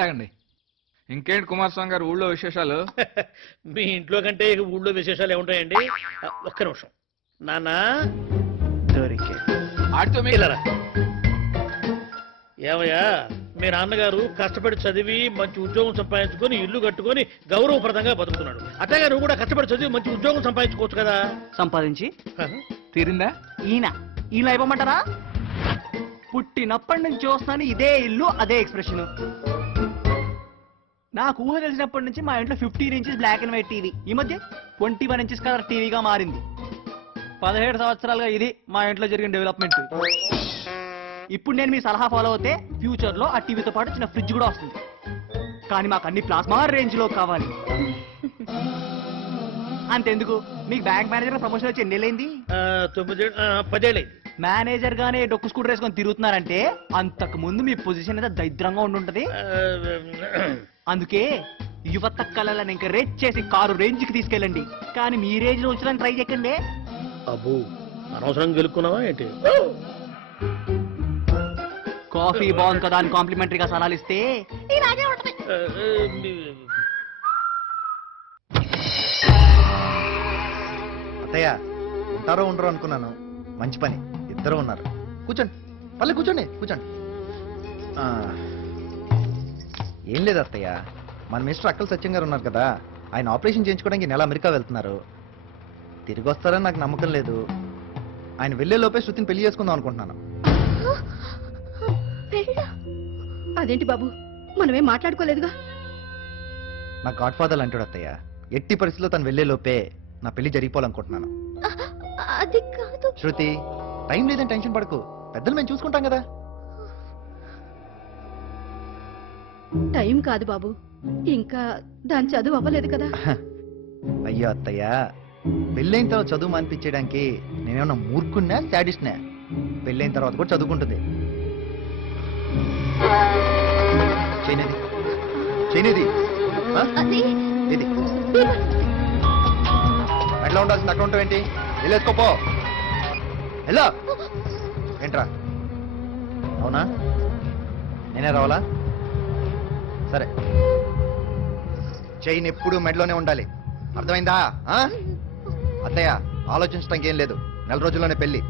తాగండి. ఇంకేంటి కుమారస్వామి గారు ఊళ్ళో విశేషాలు? మీ ఇంట్లో కంటే ఊళ్ళో విశేషాలు ఏముంటాయండి? ఒక్క నిమిషం నాన్న. ఆడితో పిల్లరా ఏమయ్యా, మీ నాన్నగారు కష్టపడి చదివి మంచి ఉద్యోగం సంపాదించుకొని ఇల్లు కట్టుకొని గౌరవప్రదంగా బతుకుతున్నాడు. అట్లాగే నువ్వు కూడా కష్టపడి చదివి మంచి ఉద్యోగం సంపాదించుకోవచ్చు కదా. సంపాదించి తీరిందా? ఈయన అయిపోమంటారా? పుట్టినప్పటి నుంచి చూస్తున్నాను ఇదే ఇల్లు అదే ఎక్స్ప్రెషన్. నాకు ఊహ తెలిసినప్పటి నుంచి మా ఇంట్లో 15 inches black and white TV ఈ మధ్య 21 ఇంచెస్ కలర్ టీవీగా మారింది. 17 సంవత్సరాలుగా ఇది మా ఇంట్లో జరిగిన డెవలప్మెంట్. ఇప్పుడు నేను మీ సలహా ఫాలో అవుతే ఫ్యూచర్ లో ఆ టీవీతో పాటు చిన్న ఫ్రిడ్జ్ కూడా వస్తుంది. కానీ మాకు అన్ని ప్లాస్మా రేంజ్ లో కావాలి. అంతెందుకు, మీకు బ్యాంక్ మేనేజర్ ప్రమోషన్ వచ్చి ఎన్నేళ్ళైంది? 10 ఏళ్ళైంది. మేనేజర్ గానే డొక్కు స్కూటర్ వేసుకొని తిరుగుతున్నారంటే అంతకు ముందు మీ పొజిషన్ ఏదో దరిద్రంగా ఉండుంటది. అందుకే యువత కళలను ఎంకరేజ్ చేసి కారు రేంజ్ కి తీసుకెళ్ళండి, కానీ మీ రేంజ్ లో ఉంచడానికి ట్రై చేయకండి. అబ్బో, అనవసరం గెలుక్కున్నావా ఏంటి? కాఫీ బాగుంది కదా అని కాంప్లిమెంటరీగా సలాలు ఇస్తే ఇలాగే ఉంటది. అత్తయ్య ఉంటారో ఉండరో అనుకున్నాను. మంచి పని, ఇద్దరు ఉన్నారు. కూర్చోండి, పల్లె కూర్చోండి, కూర్చోండి. ఏం లేదు అత్తయ్య, మన మిస్టర్ అక్కల్ సత్యం గారు ఉన్నారు కదా, ఆయన ఆపరేషన్ చేయించుకోవడానికి నెల అమెరికా వెళ్తున్నారు. తిరిగి వస్తారని నాకు నమ్మకం లేదు. ఆయన వెళ్లే లోపే శృతిని పెళ్లి చేసుకుందాం అనుకుంటున్నాను. అదేంటి బాబు, మనమేం మాట్లాడుకోలేదుగా? నా గాడ్ ఫాదర్ అంటాడు అత్తయ్య, ఎట్టి పరిస్థితిలో తను వెళ్లే లోపే నా పెళ్లి జరిగిపోవాలనుకుంటున్నాను. అది కాదు శృతి, టైం లేదని టెన్షన్ పడకు, పెద్దలు మేము చూసుకుంటాం కదా. టైం కాదు బాబు, ఇంకా దాని చదువు అవ్వలేదు కదా. అయ్యో అత్తయ్య, పెళ్ళైన తర్వాత చదువు మానిపించడానికి నేనేమన్నా మూర్ఖున్నా శాడిస్ట్నా? పెళ్ళైన తర్వాత కూడా చదువుకుంటుంది. చేయనిది ఇది ఎట్లా ఉండాల్సింది అక్కడ ఉంటావు ఏంటి? వెళ్ళేసుకోపో, వెళ్ళా. ఏంట్రా, అవునా? నేనే రావాలా? సరే, చైన్ ఎప్పుడు మెడలోనే ఉండాలి, అర్థమైందా? అత్తయ్య, ఆలోచించడానికి ఏం లేదు, నెల రోజుల్లోనే పెళ్లి.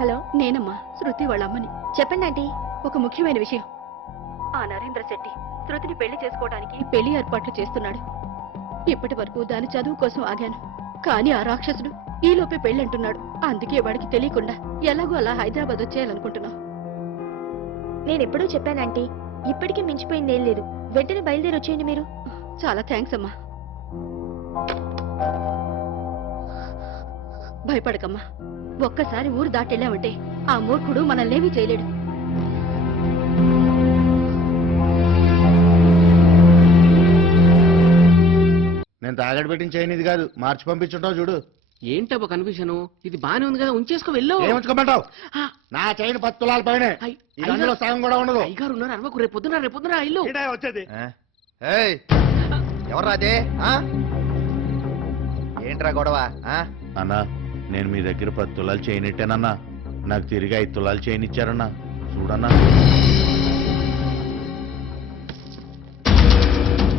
హలో, నేనమ్మా, శృతి వాళ్ళ అమ్మని. చెప్పండి ఆంటీ. ఒక ముఖ్యమైన విషయం. ఆ నరేంద్ర శెట్టి శృతిని పెళ్లి చేసుకోవడానికి పెళ్లి ఏర్పాట్లు చేస్తున్నాడు. ఇప్పటి వరకు దాని చదువు కోసం ఆగాను, కానీ ఆ రాక్షసుడు ఈ లోపే పెళ్ళంటున్నాడు. అందుకే వాడికి తెలియకుండా ఎలాగో అలా హైదరాబాద్ వచ్చేయాలనుకుంటున్నాం. నేనెప్పుడూ చెప్పానంటీ, ఇప్పటికీ మించిపోయిందేం లేదు. వెంటనే బయలుదేరి వచ్చేయండి మీరు. చాలా థ్యాంక్స్ అమ్మా. భయపడకమ్మా, ఒక్కసారి ఊరు దాటెళ్ళామంటే ఆ మూర్ఖుడు మనల్నేమీ చేయలేడు. నేను తాగడి పెట్టిన చేయనిది కాదు, మార్చి పంపించుంటావు చూడు. ఏంటబ్బా కన్ఫ్యూజన్? ఇది బానే ఉంది కదా, ఉంచేసుకో, వెళ్ళు. ఏముంచుకోమంటావు? నా చైన్ 10 తులాల పైన, అందులో సగం కూడా ఉండదు. అయ్యగారు ఉన్నారు, అరవకు. రేపు పొద్దున ఇల్లు వచ్చేది. ఎవరు అదే? ఏంట్రా గొడవ? అన్నా, నేను మీ దగ్గర 10 తులాలు చైన్ ఇట్టానన్నా, నాకు తిరిగి 5 తులాలు చైన్ ఇచ్చారన్నా. చూడన్నా,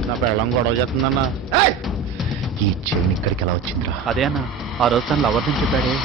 నా పెళ్ళం గొడవ చేస్తుందన్నా. ఈ చైన్ ఇక్కడికి ఎలా వచ్చిందిరా? అదే అన్న, ఆ రోజు తను లవర్ నుంచి చెప్పాడే.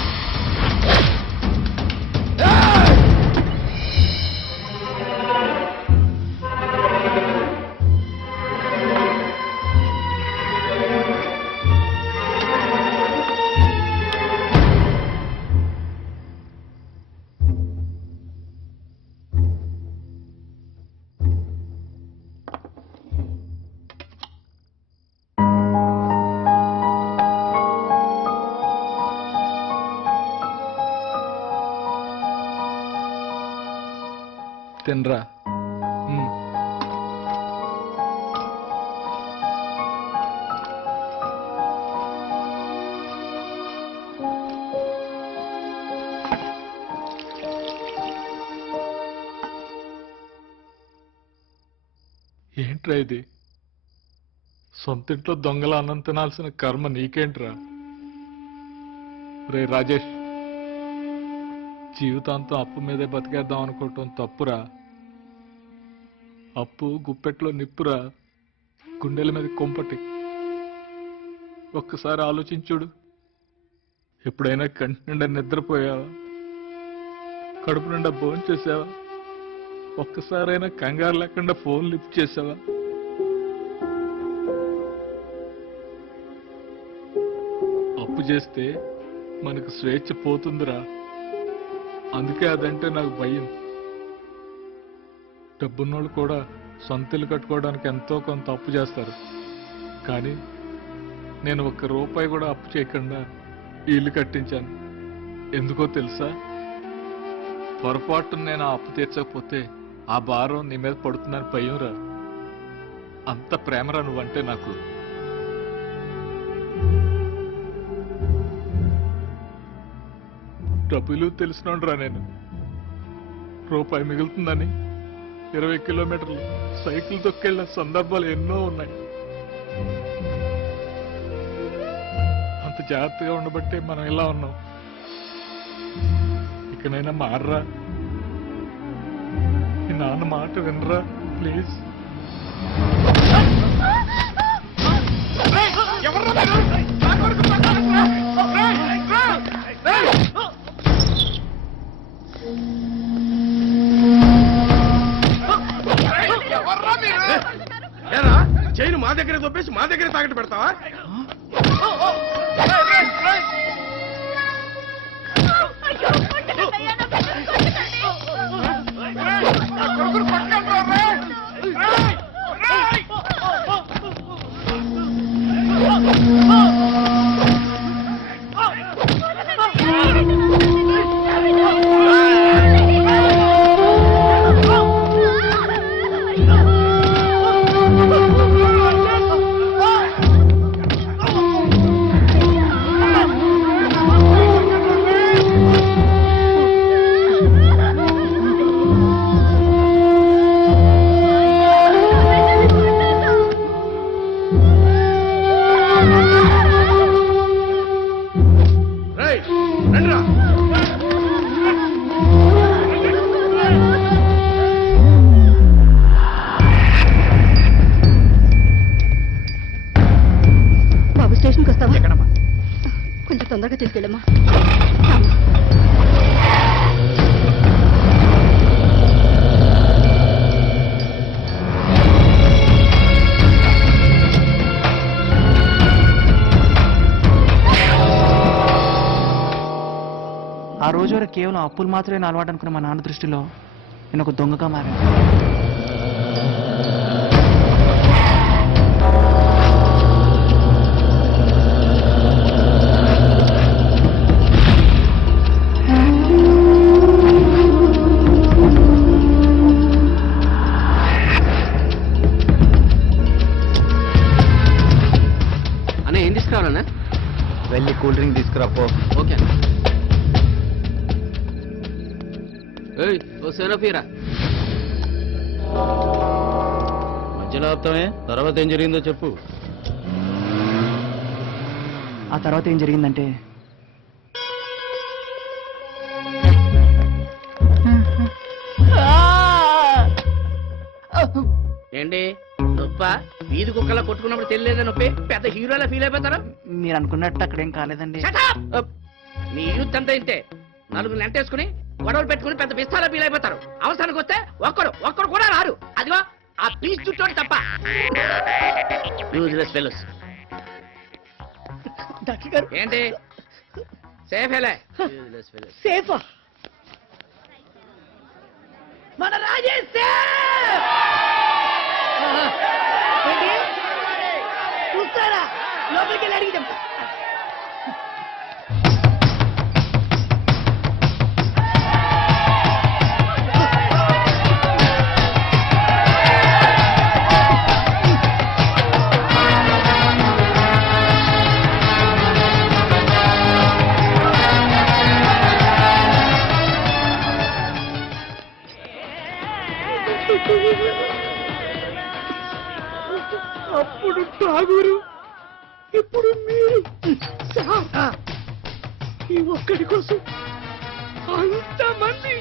తినరా. ఏమిట్రా ఇది? సొంతింట్లో దొంగల అన్నం తినాల్సిన కర్మ నీకేంట్రా? రే రాజేష్, జీవితాంతం అప్పు మీదే బతికేద్దాం అనుకోవటం తప్పురా. అప్పు గుప్పెట్లో నిప్పురా, గుండెల మీద కొంపటి. ఒక్కసారి ఆలోచించుడు. ఎప్పుడైనా కంటి నిండా నిద్రపోయావా? కడుపు నిండా భోజనం చేసావా? ఒక్కసారైనా కంగారు లేకుండా ఫోన్ లిఫ్ట్ చేసావా? అప్పు చేస్తే మనకు స్వేచ్ఛ పోతుందిరా. అందుకే అదంటే నాకు భయం. డబ్బున్నోళ్ళు కూడా సొంత ఇల్లు కట్టుకోవడానికి ఎంతో కొంత అప్పు చేస్తారు. కానీ నేను ఒక్క రూపాయి కూడా అప్పు చేయకుండా ఈ ఇల్లు కట్టించాను. ఎందుకో తెలుసా? పొరపాటున నేను ఆ అప్పు తీర్చకపోతే ఆ భారం నీ మీద పడుతుందని భయం రా. అంత ప్రేమరా నువ్వంటే నాకు. డబ్బులు తెలిసినోడ్రా నేను. రూపాయి మిగులుతుందని 20 కిలోమీటర్లు సైకిల్ తొక్కెళ్ళిన సందర్భాలు ఎన్నో ఉన్నాయి. అంత జాగ్రత్తగా ఉండబట్టే మనం ఇలా ఉన్నాం. ఇకనైనా మారరా. నీ నాన్న మాట వినరా ప్లీజ్. చైన్ మా దగ్గర దొబ్బేసి మా దగ్గర తాకట్టు పెడతావా? బాబు స్టేషన్కి వస్తావా? కొంచెం తొందరగా తీసుకెళ్ళమ్మా. ఆ రోజు వరకు కేవలం అప్పులు మాత్రమే నా అలవాటు అనుకున్న మా నాన్న దృష్టిలో నేను ఒక దొంగగా మారాను. అన్న ఏం తీసుకురావాలన్నా? వెళ్ళి కూల్ డ్రింక్ తీసుకురాపో. ఓకే. ఏయ్ ఓ సెనఫీరా. మధ్యలో ఆపుతామే, తర్వాత ఏం జరిగిందో చెప్పు. ఆ తర్వాత ఏం జరిగిందంటే ఏంటి నొప్ప? వీధి కుక్కలా కొట్టుకున్నప్పుడు తెలియలేదా నొప్పి? పెద్ద హీరోలా ఫీల్ అయిపోతారా? మీరు అనుకున్నట్టు అక్కడేం కాలేదండి. Shut up! మీ యూత్ అంతా ఇంతే. నలుగురు నెంటేసుకుని గొడవలు పెట్టుకుని పెద్ద పిస్తాలా ఫీల్ అయిపోతారు. అవసరానికి వస్తే ఒక్కరు కూడా రారు. అదిగో ఆ పీస్ చుట్టోడు తప్ప. Useless fellows. ఏంటి సేఫేలే? Useless fellows. సేఫా? మన రాజేష్ చూస్తారా? లోపలికి వెళ్ళి అడిగి చెప్తా. ఇప్పుడు మీరు సార్, ఈ ఒక్కడి కోసం అంతమంది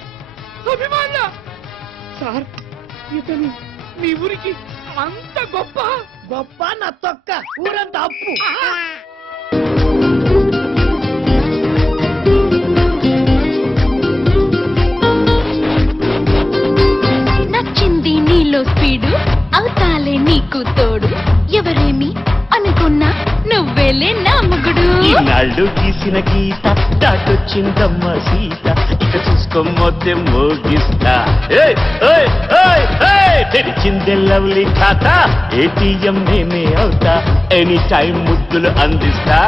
అభిమానుల సార్, ఇతను మీ ఊరికి అంత గొప్ప గొప్ప నా తొక్క ఊరంతా అప్పు. నచ్చింది నీలో స్పీడు అవుతాలే నీకు తోడు ఎవరేమి అనుకున్నా నువ్వేలే నా మొగుడు నాళ్ళు గీసిన గీత దాటొచ్చిందమ్మ సీత ఇక చూసుకోమొద్దే మోగిస్తా తెరిచిందే లవ్లీ ఖాత ఏటీఎం నేనే అవుతా ఎనీ టైం ముద్దులు అందిస్తా